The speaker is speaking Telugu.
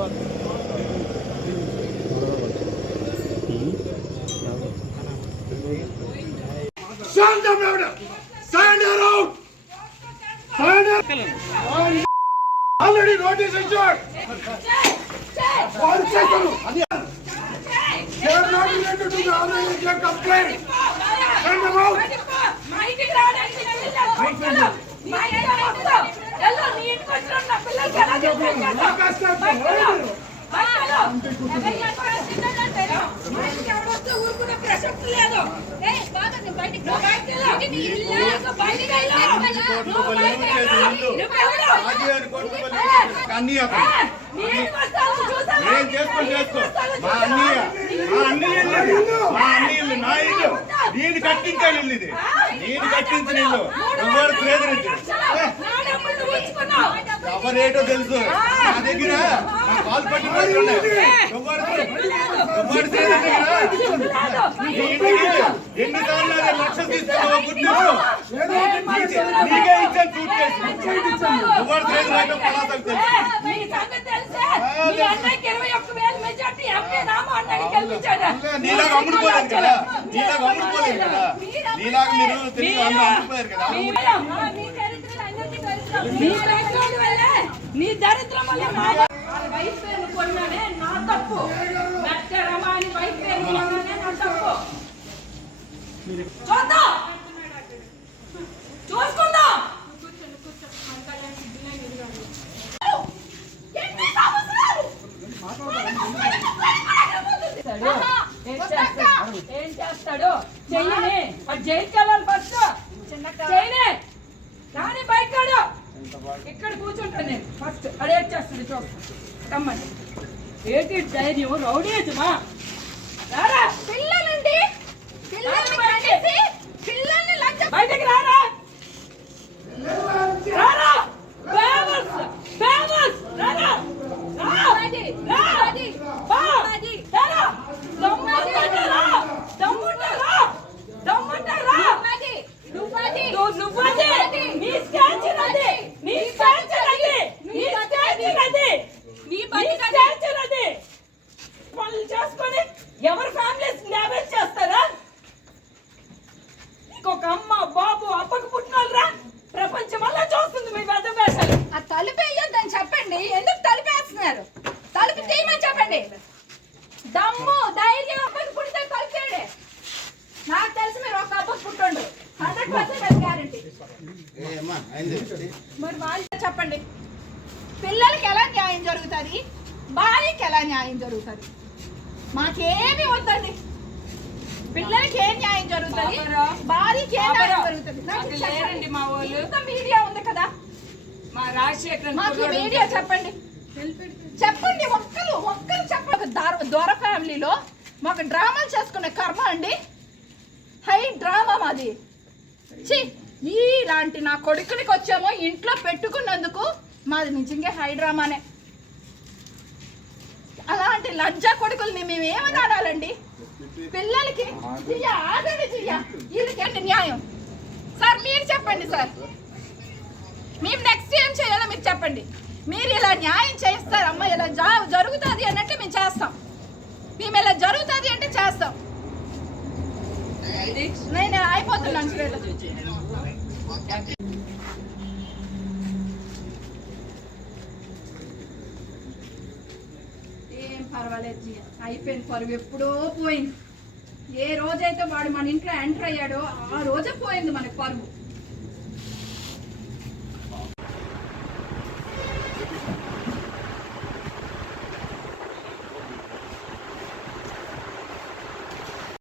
Stand up, brother. Stand around. Stand up. Already notice issued. All settled. They are not related to the other complaint. Stand them out. నేను కట్టించాను ఇల్లు, ఇది నేను కట్టించిన ఇల్లు. ఎవరేటో తెలుసు నా దగ్గర, నా కాలు పట్టుబడి ఎన్నిసార్లు లక్షలు తీసుకున్నావు గుడ్డు నీకే ఇచ్చాను చూట్ చేసి ఎవరు తెలియదు పలాసకు తెలుసు. నీలాగా అమ్ముడుపోలేదు కదా, నీలాగా అమ్ముడుపోలేదు కదా, నీలాగా మీరు తెలిసి అమ్ముడుపోయారు కదా. నీ దరిద్రం వల్ల వైఫ్ పేరు కొన్నానే నా తప్పు, రమాని వైఫ్ పేరు కొన్నానే నా తప్పు. చూద్దాం, చూసుకుందాం. ఏం చేస్తాడు చెయ్యని, జైలుకి వెళ్ళాలి ఫస్ట్. చేయనే కానీ బయటడు ఇక్కడ కూర్చుంటాను నేను ఫస్ట్. అదేం చేస్తాడు చూస్తాను. రమ్మని ఏంటి ధైర్యం, రౌడీజమా? రారా పిల్లలండి, బయటకి రారా, రారా ఫేమస్ ఫేమస్, రారా చేసుకొని ఎవరి ఫ్యామిలీస్ డ్యామేజ్ చేస్తారా? ఇంకొక అమ్మ బాబు అప్పకు పుట్టినోళ్ళరా ప్రపంచం వల్ల చూస్తుంది మీ పెద్ద వేషాలు. ఆ తలుపు వేయొద్దని చెప్పండి, ఎందుకు తలుపేస్తున్నారు? తలుపు తీయమని చెప్పండి. దమ్ము ధైర్యం అప్పకు పుడితే తలుపేయండి. నాకు తెలిసి మీరు ఒక అప్పకు పుట్టుండు 100% గ్యారంటీ. మరి వాళ్ళు చెప్పండి, పిల్లలకి ఎలా న్యాయం జరుగుతుంది, భార్యకి ఎలా న్యాయం జరుగుతుంది? మాకేమి వద్దండి. పిల్లలకి ఏం న్యాయం జరుగుతుంది, భార్యకి ఏం న్యాయం జరుగుతుంది? మా వాళ్ళు మీడియా ఉంది కదా, మా రాజశేఖర్ మాకు మీడియా చెప్పండి, చెప్పండి. ఒక్కరు చెప్పండి. దొర ఫ్యామిలీలో మాకు డ్రామాలు చేసుకునే కర్మ అండి, హై డ్రామా మాది. ఇలాంటి నా కొడుకునికి వచ్చామో ఇంట్లో పెట్టుకున్నందుకు మాది నిజంగా హై డ్రామానే. అలాంటి లజ్జా కొడుకుల్ని మేము ఏమని ఆడాలండి? పిల్లలకి ఆగండి వీళ్ళకి న్యాయం. సార్ మీరు చెప్పండి సార్, మేము నెక్స్ట్ ఏం చేయాలో మీరు చెప్పండి. మీరు ఇలా న్యాయం చేస్తారమ్మా, ఇలా జరుగుతుంది అన్నట్టు మేము చేస్తాం. మేము ఇలా జరుగుతుంది అంటే చేస్తాం. నేను అయిపోతున్నాను. ఏం పర్వాలేదు జియా, అయిపోయింది పరువు, ఎప్పుడో పోయింది. ఏ రోజైతే వాడు మన ఇంట్లో ఎంటర్ అయ్యాడో ఆ రోజే పోయింది మనకు పరువు.